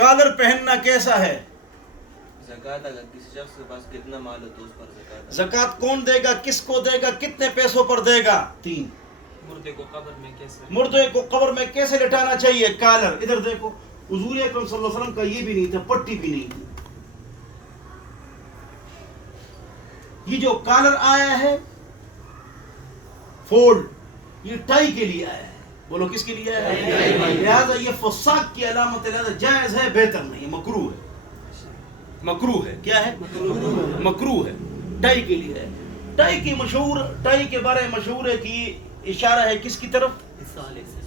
Collar پہننا کیسا ہے؟ زکوٰۃ اگر کسی شخص کے پاس کتنا مال ہو تو اس پر زکوٰۃ. زکوٰۃ کون دے گا، کس کو دے گا، کتنے پیسوں پر دے گا؟ 3. مردے کو قبر میں کیسے مردے کو قبر میں کیسے لٹانا چاہیے؟ کالر. ادھر دیکھو، حضور اکرم صلی اللہ علیہ وسلم کا یہ بھی نہیں تھا، پٹی بھی نہیں تھی. یہ جو کالر آیا ہے فولڈ، یہ ٹائی کے لیے آیا ہے. بولو کس کے لیے آیا ہے؟ لہذا یہ فساق کی علامت ہے، لہذا جائز ہے، بہتر نہیں، مکروہ ہے. مکروہ ہے. کیا ہے؟ مکروہ ہے. ٹائی کے لیے ہے. ٹائی کی مشہور، ٹائی کے بارے میں مشہور ہے کہ یہ اشارہ ہے کس کی طرف؟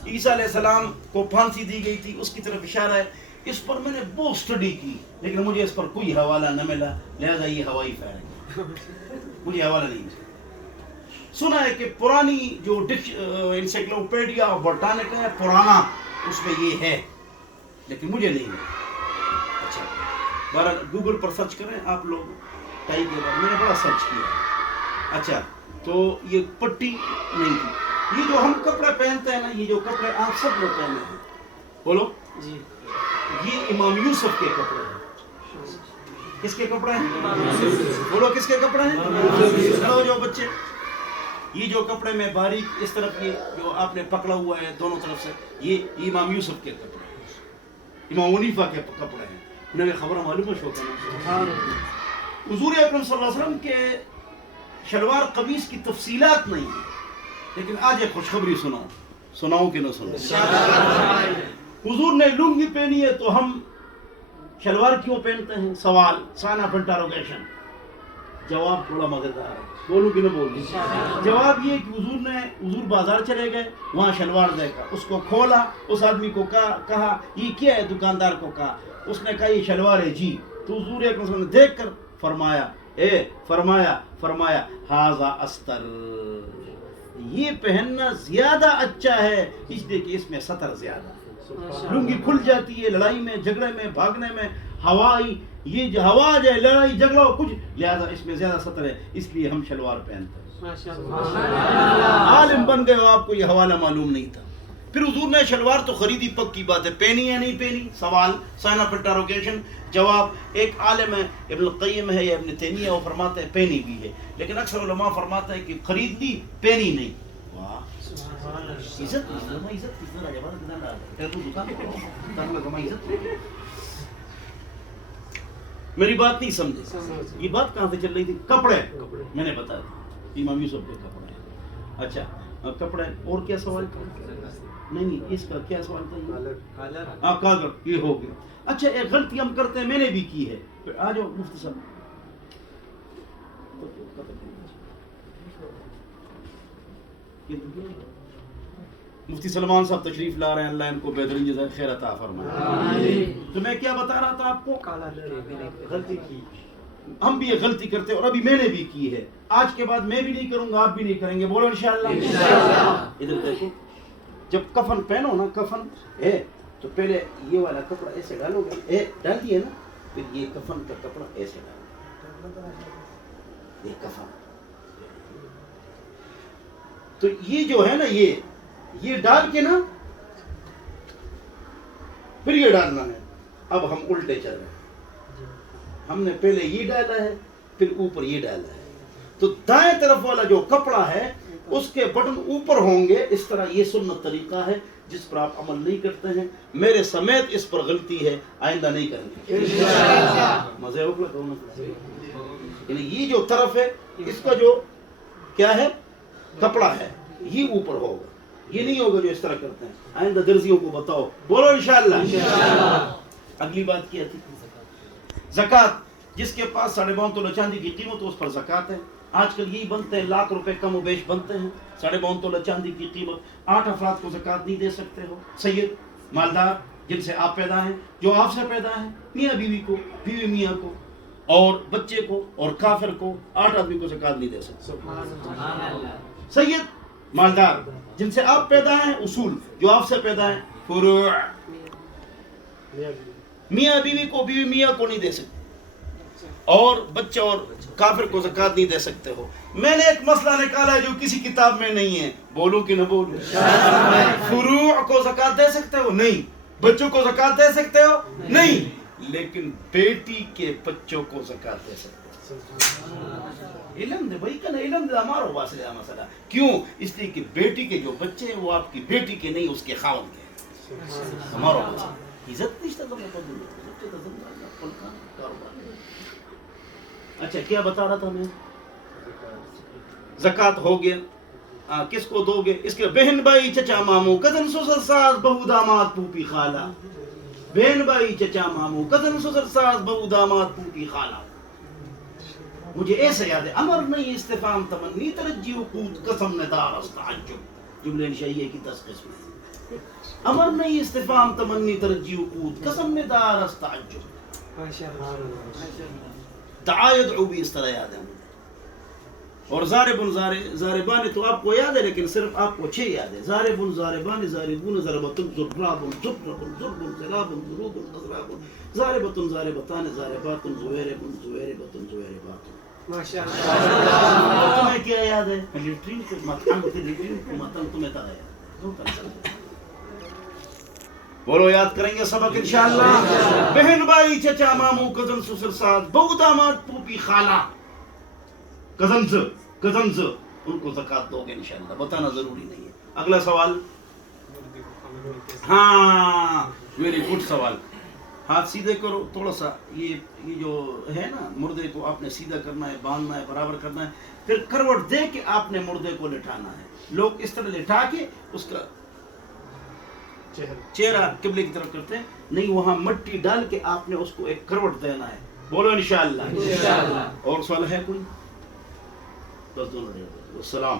عیسیٰ علیہ السلام کو پھانسی دی گئی تھی، اس کی طرف اشارہ ہے. اس پر میں نے بہت اسٹڈی کی لیکن مجھے اس پر کوئی حوالہ نہ ملا، لہذا یہ ہوائی فائر ہے، مجھے حوالہ نہیں ملا. سنا ہے کہ پرانی جو انسائکلوپیڈیا بوٹانیکا ہے پرانا، اس میں یہ ہے لیکن مجھے نہیں ملا. اچھا بہرحال گوگل پر سرچ کریں آپ لوگ ٹائی کے بارے میں نے بڑا سرچ کیا. اچھا تو یہ پٹی نہیں تھی. یہ جو ہم کپڑے پہنتے ہیں نا، یہ جو کپڑے آپ سب لوگ پہنے ہیں، بولو جی، یہ امام یوسف کے کپڑے ہیں. کس کے کپڑے ہیں؟ بولو کس کے کپڑے ہیں؟ چلو جو بچے، یہ جو کپڑے میں باریک اس طرف یہ جو آپ نے پکڑا ہوا ہے دونوں طرف سے، یہ امام یوسف کے کپڑے ہیں، امام حنیفہ کے کپڑے ہیں. انہیں خبر معلوم ہے شوقا. حضور اکرم صلی اللہ علیہ وسلم کے شلوار قمیص کی تفصیلات نہیں ہیں، لیکن آج ایک خوشخبری سناؤں کہ نہ سناؤں؟ حضور نے لنگی پہنی ہے تو ہم شلوار کیوں پہنتے ہیں؟ سوال، سائن آف انٹروگیشن. جواب تھوڑا مزیدار ہے، بولوں کہ نہ بولوں؟ جواب یہ کہ حضور بازار چلے گئے، وہاں شلوار دیکھا، اس کو کھولا، اس آدمی کو کہا یہ کیا ہے؟ دکاندار کو کہا، اس نے کہا یہ شلوار ہے جی. تو حضور اکرم نے دیکھ کر فرمایا ھذا استر، یہ پہننا زیادہ اچھا ہے، اس لیے کہ اس میں سطر زیادہ ہے. لنگی کھل جاتی ہے لڑائی میں، جھگڑے میں، بھاگنے میں، یہ جو ہوا جائے، لڑائی جھگڑا کچھ، لہذا اس میں زیادہ سطر ہے، اس لیے ہم شلوار پہنتے ہیں. عالم بن گئے ہو، آپ کو یہ حوالہ معلوم نہیں تھا. پھر حضور نے شلوار تو خریدی، پکی بات ہے، پہنی یا نہیں پہنی؟ سوال، سائن آف انٹروگیشن. جواب، ایک عالم ہے ابن القیم ہے یا ابن تیمیہ، وہ فرماتے ہیں پہنی بھی ہے، لیکن اکثر علماء فرماتے ہیں کہ خرید لی، پہنی نہیں. واہ، میری بات نہیں سمجھے. یہ بات کہاں سے چل رہی تھی؟ کپڑے میں نے بتایا تھا، امام یوسف کے کپڑے. اچھا کپڑے، اور کیا سوال تھا؟ نہیں اس کا کیا سوال تھا؟ کالر. یہ ہو گیا. اچھا ایک غلطی ہم کرتے ہیں، میں نے بھی کی ہے. آ جاؤ مفتی صاحب. مفتی سلمان صاحب تشریف لا رہے ہیں، اللہ ان کو بہترین جزائے خیر عطا فرمائے. تو میں کیا بتا رہا تھا آپ کو؟ غلطی کی. ہم بھی یہ غلطی کرتے ہیں اور ابھی میں نے بھی کی ہے. آج کے بعد میں بھی نہیں کروں گا، آپ بھی نہیں کریں گے. بولو انشاءاللہ. ادھر دیکھو، جب کفن پہنو نا، کفن ہے تو پہلے یہ والا کپڑا ایسے ڈالو گے، ڈال دیے نا، پھر یہ کفن کا کپڑا ایسے ڈالو، یہ کفن. تو یہ جو ہے نا، یہ ڈال کے نا پھر یہ ڈالنا ہے. اب ہم الٹے چل رہے ہیں، ہم نے پہلے یہ ڈالا ہے پھر اوپر یہ ڈالا ہے. تو دائیں طرف والا جو کپڑا ہے اس کے بٹن اوپر ہوں گے. اس طرح یہ سنت طریقہ ہے جس پر آپ عمل نہیں کرتے ہیں، میرے سمیت اس پر غلطی ہے، آئندہ نہیں کریں گے. مزے ہو گئے. یعنی یہ جو طرف ہے اس کا جو کیا ہے کپڑا ہے، یہ اوپر ہوگا، یہ نہیں ہوگا جو اس طرح کرتے ہیں. آئندہ درزیوں کو بتاؤ. بولو انشاءاللہ. اگلی بات کیا تھی؟ زکوٰۃ. جس کے پاس 52 تولہ چاندی کی قیمت ہو اس پر زکوٰۃ ہے. آج کل یہی بنتے ہیں، لاکھ روپے کم و بیش بنتے ہیں. 52 تولہ چاندی کی قیمت. 8 افراد کو زکوٰۃ نہیں دے سکتے ہو. سید، مالدار جن سے آپ پیدا ہیں، جو آپ سے پیدا ہیں، میاں بیوی کو، بیوی میاں کو، اور بچے کو اور کافر کو، 8 آدمی کو زکوٰۃ نہیں دے سکتے. سید، مالدار جن سے آپ پیدا ہیں، اصول جو آپ سے پیدا ہیں، فروع. میاں بیوی کو، بیوی میاں کو نہیں دے سکتے، اور بچے اور کافر کو زکوٰۃ نہیں دے سکتے ہو. میں نے ایک مسئلہ نکالا ہے جو کسی کتاب میں نہیں ہے. بولو کہ نہ بولو؟ فروع کو زکوٰۃ دے سکتے ہو؟ نہیں. بچوں کو زکات دے سکتے ہو نہیں، لیکن بیٹی کے بچوں کو زکات دے سکتے ہو۔ علم دے بھائی کنا علم دے ہمارا واسطہ مسئلہ کیوں؟ اس لیے کہ بیٹی کے جو بچے ہیں وہ آپ کی بیٹی کے نہیں، اس کے خاوند کے ہمارا بچہ عزت نہیں تھا۔ اچھا کیا بتا رہا تھا میں؟ زکات ہو گیا، کس کو دو گے؟ اس کے بہن بھائی چچا ماموں کزن سسر ساس بہو داماد پھوپھی خالہ، بہن بھائی چچا ماموں کزن سسر ساس بہو داماد پھوپھی خالہ۔ مجھے ایسے یاد ہے، امر نہیں استفہام تمنی ترجی وقود قسم ندار استعجب، جملے انشائیہ کی 10 قسمیں۔ امر نہیں استفہام تمنی ترجی وقود قسم ندار استعجب، دعا یدعو بھی اس طرح یاد ہے مجھے۔ اور زاربن زاربان تو آپ کو یاد ہے، لیکن صرف آپ کو 6 یاد ہے۔ زاربن زاربان زاربون ضربتن ضرابن ضربن ضربن ضرابن ضروبن ضرابن زاربتن زاربتان زارباتن زویربن زویربتن زویرباتن۔ ماشاءاللہ تمہیں کیا یاد ہے؟ لیٹرین کو متن تمہیں تا ہے، بولو یاد کریں گے سبق انشاءاللہ۔ بہن بھائی چچا ماموں کزن سسر ساس بہو داماد پھوپھی خالہ، کزنز ان کو زکات دو گے انشاءاللہ، بتانا ضروری نہیں ہے۔ اگلا سوال، ہاں ویری گڈ سوال، ہاتھ سیدھے کرو تھوڑا سا، یہ جو ہے نا مردے کو آپ نے سیدھا کرنا ہے، باندھنا ہے، برابر کرنا ہے، پھر کروٹ دے کے آپ نے مردے کو لٹانا ہے۔ لوگ اس طرح لٹا کے اس کا چہرہ قبلے کی طرف کرتے ہیں، نہیں وہاں مٹی ڈال کے آپ نے اس کو ایک کروٹ دینا ہے۔ بولو انشاءاللہ۔ اور سوال ہے کوئی؟ بس دونوں السلام۔